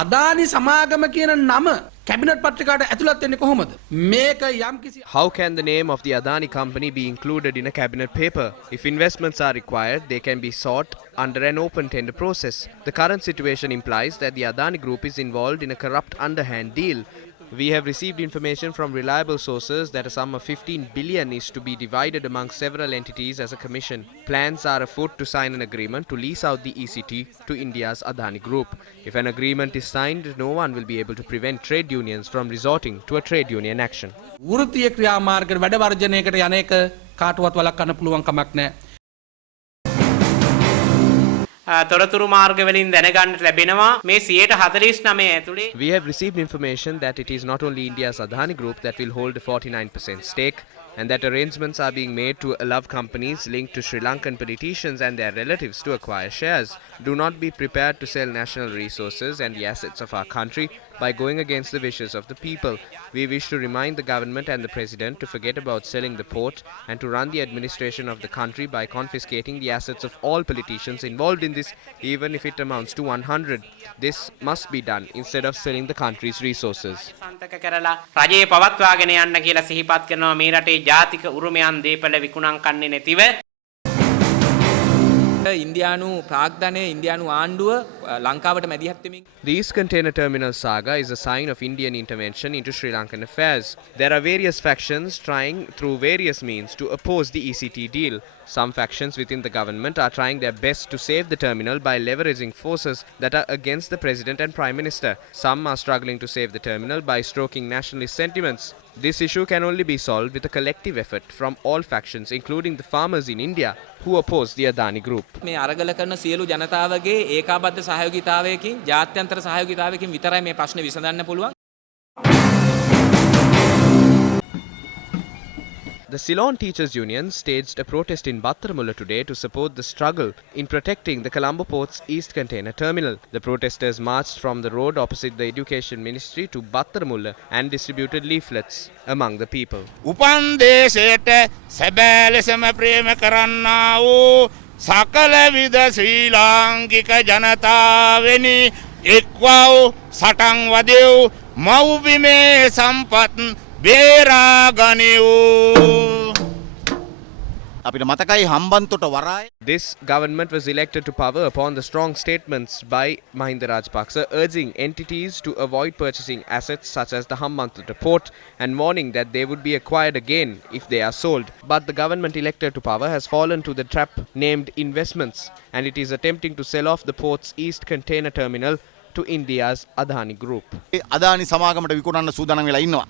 අදානි සමාගම කියන නම කැබිනට් පත්‍රිකාවට ඇතුළත් වෙන්නේ කොහොමද? මේක යම්කිසි How can the name of the Adani company be included in a cabinet paper? If investments are required, they can be sought under an open tender process. The current situation implies that the Adani group is involved in a corrupt underhand deal. We have received information from reliable sources that a sum of 15 billion is to be divided among several entities as a commission. Plans are afoot to sign an agreement to lease out the ECT to India's Adani group. If an agreement is signed, no one will be able to prevent trade unions from resorting to a trade union action. වෘත්තීය ක්‍රියාමාර්ග වැඩ වර්ජනයකට යන එක කාටවත් වළක්වන්න පුළුවන් කමක් නැහැ. තොරතුරු මාර්ග වලින් දැනගන්නට ලැබෙනවා මේ 49 ඇතුලේ. We have received information that it is not only India's Adani group that will hold a 49% stake, and that arrangements are being made to allow companies linked to Sri Lankan politicians and their relatives to acquire shares. Do not be prepared to sell national resources and the assets of our country by going against the wishes of the people. We wish to remind the government and the president to forget about selling the port and to run the administration of the country by confiscating the assets of all politicians involved in this, even if it amounts to 100. This must be done instead of selling the country's resources. සන්තක කරලා රජයේ පවත්වාගෙන යන්න කියලා සිහිපත් කරනවා මේ රටේ ජාතික උරුමයන් දීපල විකුණන් කන්නේ නැතිව ඉන්දියානු ප්‍රාග්ධනය ඉන්දියානු ආණ්ඩුව ලංකාවට මැදිහත් වෙමින් The East Container Terminal saga is a sign of Indian intervention into Sri Lankan affairs. There are various factions trying through various means to oppose the ECT deal. Some factions within the government are trying their best to save the terminal by leveraging forces that are against the President and Prime Minister. Some are struggling to save the terminal by stoking nationalist sentiments. This issue can only be solved with a collective effort from all factions, including the farmers in India who oppose the Adani group. මේ අරගල කරන සියලු ජනතාවගේ ඒකාබද්ධ සහයෝගීතාවයකින් ජාත්‍යන්තර සහයෝගීතාවයකින් විතරයි මේ ප්‍රශ්නේ විසඳන්න පුළුවන්. The Ceylon Teachers Union staged a protest in Battaramulla today to support the struggle in protecting the Colombo Port's East Container Terminal. The protesters marched from the road opposite the Education Ministry to Battaramulla and distributed leaflets among the people. උපන් දේශයට සැබෑ ලෙසම ප්‍රේම කරන්නා වූ සකල විද ශ්‍රී ලාංකික ජනතාවෙනි එක්වව් සටන් වදෙව් මව්බිමේ සම්පත් බේරා ගනිව්. අපිට මතකයි හම්බන්තොට වරාය. This government was elected to power upon the strong statements by Mahinda Rajapaksa urging entities to avoid purchasing assets such as the Hambantota port and warning that they would be acquired again if they are sold. But the government elected to power has fallen to the trap named investments, and it is attempting to sell off the port's East Container Terminal to India's Adani group. Adani සමාගමට විකුණන්න සූදානම් වෙලා ඉන්නවා.